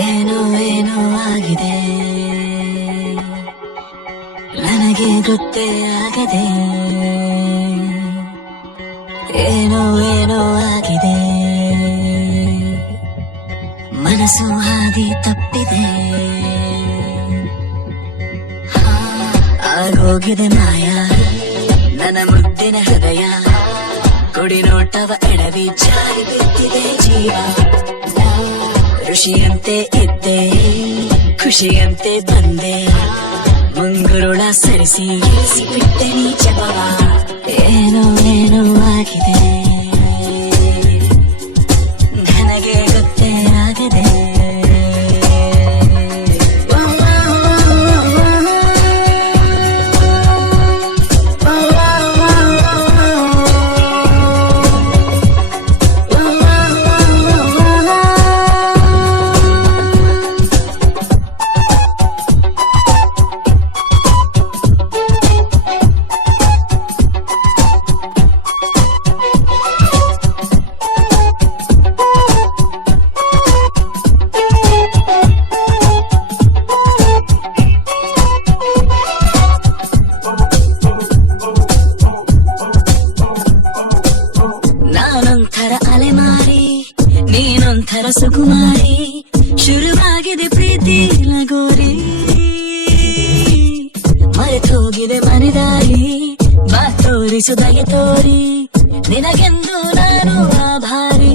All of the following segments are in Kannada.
ಏನೋ ಏನೋ ಆಗಿದೆ, ನನಗೆ ಗೊತ್ತೇ ಆಗದೆ. ಏನೋ ಏನೋ ಆಗಿದೆ, ಮನಸ್ಸು ಹಾದಿ ತಪ್ಪಿದೆ. ಆಗೋಗಿದೆ ಮಾಯ ನನ್ನ ಮುದ್ದಿನ ಹೃದಯ, ಕೊಡಿ ನೋಟವ ಎಡವಿ ಜಾರಿ ಬಿದ್ದಿದೆ ಜೀವ. ಋಷಿಯಂತೆ ಇದ್ದೆ, ಖುಷಿಯಂತೆ ಬಂದೆ, ಮುಂಗುರುಳ ಸರಿಸಿ ಬಿಟ್ಟೆ ನೀ ಜಪವ. ಏನೋ ಏನೋ ಆಗಿದೆ, ನನಗೆ ಗೊತ್ತೇ ಆಗದೆ. ನಾನೊಂಥರ ಅಲೆಮಾರಿ, ನೀನೊಂಥರ ಸುಕುಮಾರಿ, ಶುರುವಾಗಿದೆ ಪ್ರೀತಿ ಲಗೋರಿ. ಮರೆತೋಗಿದೆ ಮನೆದಾರಿ, ಬಾ ತೋರಿಸು ದಗೆ ತೋರಿ, ನಿನಗೆಂದು ನಾನು ಆಭಾರಿ.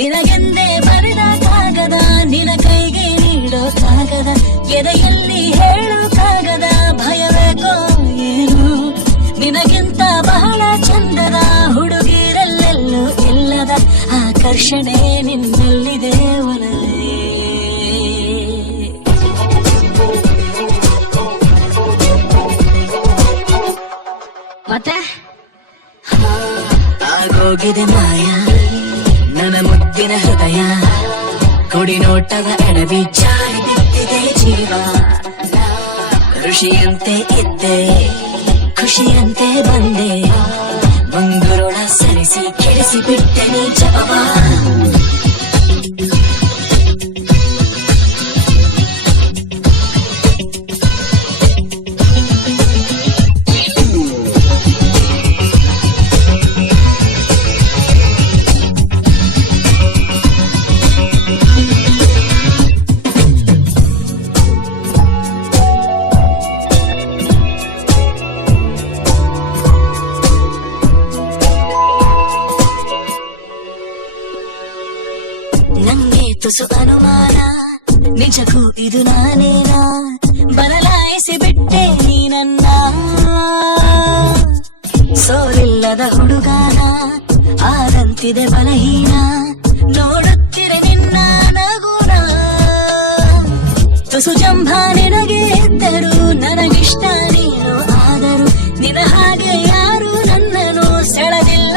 ನಿನಗೆಂದೇ ಬರೆದ ಕಾಗದ, ನಿನ ಕೈಗೆ ನೀಡೋ ಕಾಗದ, ಎದೆಯಲ್ಲಿ ಹೇಳೋ ಕಾಗದ. ಭಯಬೇಕೋ ಏನು ನಿನಗಿಂತ ಬಹಳ ಚಂದದ, ಹುಡುಗಿರಲ್ಲೆಲ್ಲೂ ಇಲ್ಲದ ಆಕರ್ಷಣೆ ನಿನ್ನಲ್ಲಿದೆ ಒಲವೇ. ಮತ್ತೆ ಆಗೋಗಿದೆ ಮಾಯ ನನ್ನ ಮುದ್ದಿನ ಹೃದಯ, ಕೊಡಿ ನೋಟವ ಎಡವಿ ಜಾರಿ ಬಿದ್ದಿದೆ ಜೀವ. ಋಷಿಯಂತೆ ಇದ್ದೆ, ಖುಷಿಯಂತೆ ಬಂದೆ, ಮುಂಗುರುಳ ಸರಿಸಿ ಕೆಡಿಸಿ ಬಿಟ್ಟೆ ನೀ ಜಪವ. ನಂಗೆ ತುಸು ಅನುಮಾನ, ನಿಜಕ್ಕೂ ಇದು ನಾನೇನಾ, ಬದಲಾಯಿಸಿ ಬಿಟ್ಟೆ ನೀ ನನ್ನ. ಸೋಲಿಲ್ಲದ ಹುಡುಗಾನ ಆದಂತಿದೆ ಬಲಹೀನ, ನೋಡುತ್ತಿರೆ ನಿನ್ನ ನಗುನ. ತುಸು ಜಂಭ ನಿನಗೆ ಇದ್ದರು, ನನಗಿಷ್ಟ ನೀನು ಆದರು, ನಿನ ಹಾಗೆ ಯಾರು ನನ್ನನ್ನು ಸೆಳೆದಿಲ್ಲ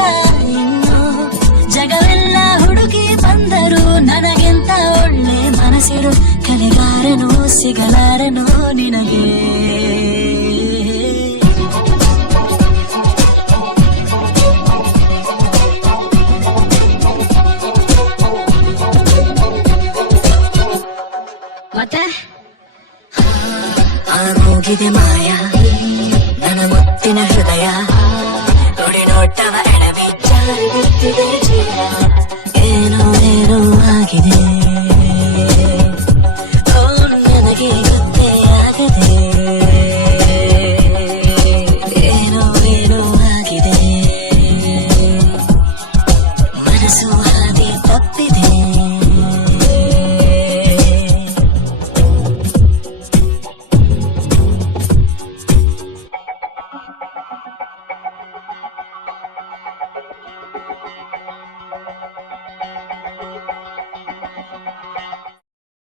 ಇನ್ನು. ಜಗವೆಲ್ಲ ಹುಡುಕಿ ಬಂದರು, ನನಗೆಂತ ಒಳ್ಳೆ ಮನಸ್ಸಿರು, ಕಲೆಗಾರನು ಸಿಗಲಾರನು ನಿನಗೆ. ಮತ್ತೆ ಆಗೋಗಿದೆ ಮಾಯ ನನ್ನ ಮುತ್ತಿನ ಹೃದಯ, ನೋಡಿ ನೋಟವ ಎಡವಿ ಜಾರಿ ಬಿದ್ದಿದೆ ಜೀವ. ಏನೋ ಏನೋ ಆಗಿದೆ.